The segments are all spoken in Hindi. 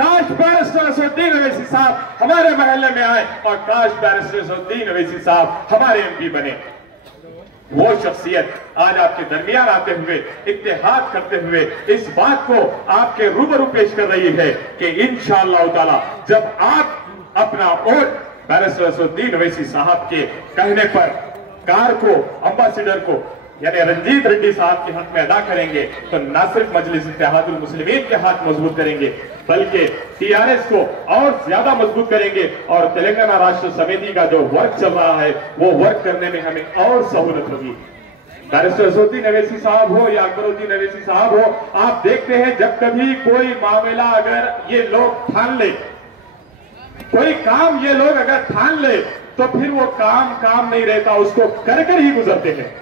काश बैरिस्टर असदुद्दीन अवैसी साहब हमारे महल्ले में आए और काश बैरिस्टर असदुद्दीन अवैसी साहब हमारे एमपी बने। वो शख्सियत आज आपके दरमियान आते हुए इत्तेहाद करते हुए इस बात को आपके रूबरू पेश कर रही है कि इंशाअल्लाह ताला जब आप अपना वोट बैरिस्टर असदुद्दीन अवैसी साहब के कहने पर कार को, अम्बासिडर को यानी रंजीत रेड्डी साहब के हक में अदा करेंगे तो न सिर्फ मजलिस इत्तेहादुल मुस्लिमीन के हाथ मजबूत करेंगे बल्कि टीआरएस को और ज्यादा मजबूत करेंगे और तेलंगाना राष्ट्र समिति का जो वर्क चल रहा है वो वर्क करने में हमें और सहूलत होगी। बैरिस्टर असदुद्दीन अवैसी साहब हो या अकबरुद्दीन अवैसी साहब हो, आप देखते हैं जब कभी कोई मामला अगर ये लोग ठान ले, कोई काम ये लोग अगर ठान ले तो फिर वो काम नहीं रहता, उसको कर कर ही गुजरते हैं।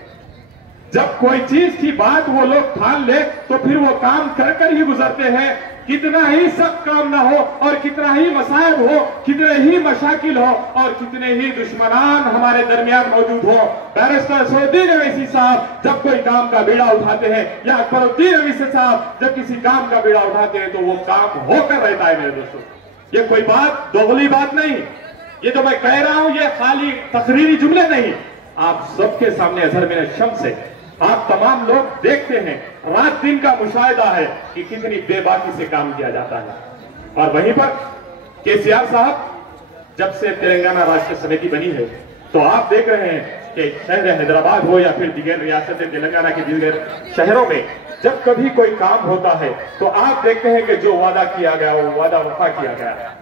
जब कोई चीज की बात वो लोग ठान ले तो फिर वो काम कर कर ही गुजरते हैं। कितना ही सख्त काम ना हो और कितना ही मसाइब हो, कितने ही मशाकिल हो और कितने ही दुश्मनान हमारे दरमियान मौजूद हो, बैरिस्टर असदुद्दीन अवैसी साहब जब कोई काम का बीड़ा उठाते हैं या अकबरुद्दीन अवैसी साहब जब किसी काम का बीड़ा उठाते हैं तो वो काम होकर रहता है। मेरे दोस्तों, ये कोई बात दोगली बात नहीं, ये तो मैं कह रहा हूं, ये खाली तकरीरी जुमले नहीं, आप सबके सामने अज़हर मिन शम्स है। आप तमाम लोग देखते हैं, रात दिन का मुशाहिदा है कि कितनी बेबाकी से काम किया जाता है। और वहीं पर केसीआर साहब जब से तेलंगाना राष्ट्र समिति बनी है तो आप देख रहे हैं कि शहर हैदराबाद हो या फिर दिगर रियासत तेलंगाना के दिगर शहरों में जब कभी कोई काम होता है तो आप देखते हैं कि जो वादा किया गया वो वादा वफा किया गया।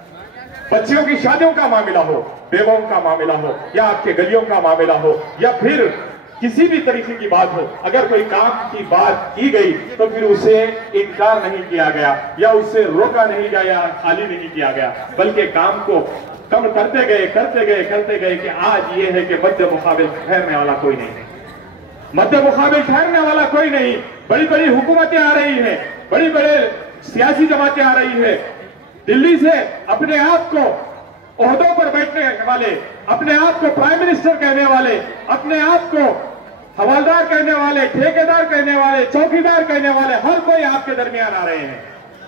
बच्चियों की शादियों का मामला हो, बेवाओं का मामला हो या आपके गलियों का मामला हो या फिर किसी भी तरीके की बात हो, अगर कोई काम की बात की गई तो फिर उसे इनकार नहीं किया गया या उससे रोका नहीं गया या खाली नहीं किया गया, बल्कि काम को कम करते गए कि आज ये है कि मध्य मुकाबिल ठहरने वाला कोई नहीं, मध्य मुकाबिल ठहरने वाला कोई नहीं। बड़ी बड़ी हुकूमतें आ रही हैं, बड़ी बड़े सियासी जमातें आ रही है, दिल्ली से अपने आप को ओहदों पर बैठने वाले, अपने आप को प्राइम मिनिस्टर कहने वाले, अपने आप को हवालदार कहने वाले, ठेकेदार कहने वाले, चौकीदार कहने वाले, हर कोई आपके दरमियान आ रहे हैं।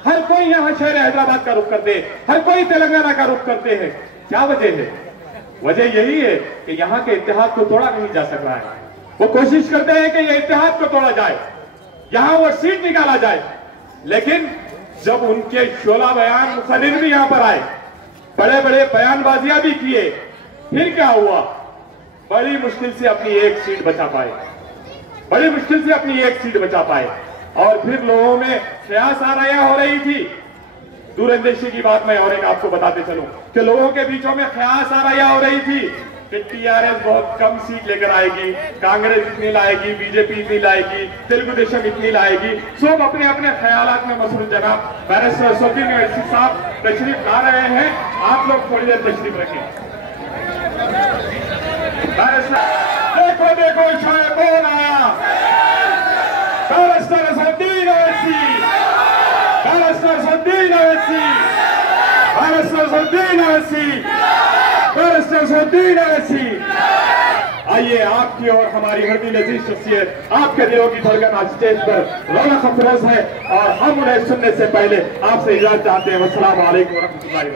हर कोई यहाँ शहर हैदराबाद का रुख करते हैं, हर कोई तेलंगाना का रुख करते हैं। क्या वजह है? वजह यही है कि यहाँ के इत्तेहाद को तोड़ा नहीं जा सक रहा है। वो कोशिश करते हैं कि ये इत्तेहाद को तोड़ा जाए, यहाँ वो सीट निकाला जाए, लेकिन जब उनके शोला बयान मुखर्रिर भी यहाँ पर आए, बड़े बड़े बयानबाजियां भी किए, फिर क्या हुआ? बड़ी मुश्किल से अपनी एक सीट बचा पाए, बड़ी मुश्किल से अपनी एक सीट बचा पाए। और फिर लोगों में ख्यास आराया हो रही थी, दूरंदेशी की बात मैं और एक आपको बताते चलूं कि लोगों के बीचों में ख्यास आराया हो रही थी कि टीआरएस बहुत कम सीट लेकर आएगी, कांग्रेस इतनी लाएगी, बीजेपी इतनी लाएगी, तेलुगु देशम इतनी लाएगी। सब अपने अपने ख्यालात में मसरूफ। जनाब बैरिस्टर असदुद्दीन अवैसी साहब तशरीफ ला रहे हैं, आप लोग थोड़ी देर तशरीफ रखें। देखो देखो शायद कौन आया, barrister Asaduddin Owaisi, barrister Asaduddin Owaisi, barrister Asaduddin Owaisi, barrister Asaduddin Owaisi. आइए आपकी और हमारी हरदी नजीर शख्सियत, आपके दिलों की धड़कन आज स्टेज पर रौनक अफरोज है और हम उन्हें सुनने से पहले आपसे इजाजत चाहते हैं। अस्सलाम वालेकुम व रहमतुल्लाहि।